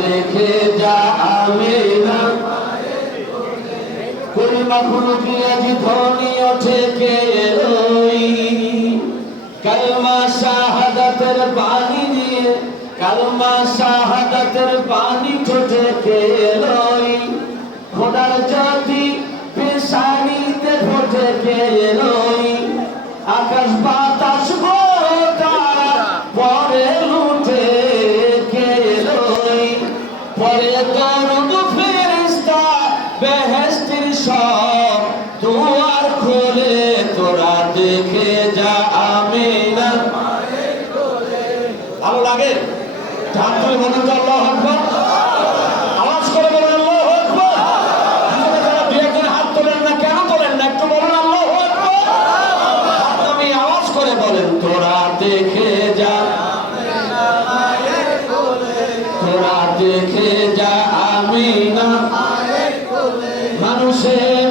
দেখে যা আমিনা কুল মাখলুক আজ ধ্বনি ওঠে কে রই কালমা শাহাদাতের বাণী নিয়ে কালমা শাহাদাতের বাণী ঠোঁটে কে রই খোদার জ্যোতি পেশানিতে ফোটে কে রই আকাশ বাতাস গোটা পরে লুটে কে রই পরে দরুদ ফেরেশতা বেহেশতের সব দুয়ার খোলে তোরা দেখে যা আমিনার মায়ের কোলে। ভালো লাগে? হাত তুলে বলুন তো আল্লাহু আকবার। আওয়াজ করে বলুন আল্লাহু আকবার। আপনারা দুই একজন হাত তোলেন না, কেন তোলেন না? একটু বলুন আল্লাহু আকবার। আপনি আওয়াজ করে বলেন তোরা দেখে যা আমিনার মায়ের কোলে তোরা দেখে যা আমিনার মায়ের কোলে।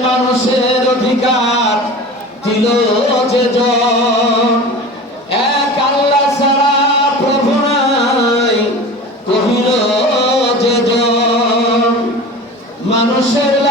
মানুষের অধিকার দিল যে জন এক আল্লাহ ছাড়া প্রভু নাই কহিল যে জন মানুষের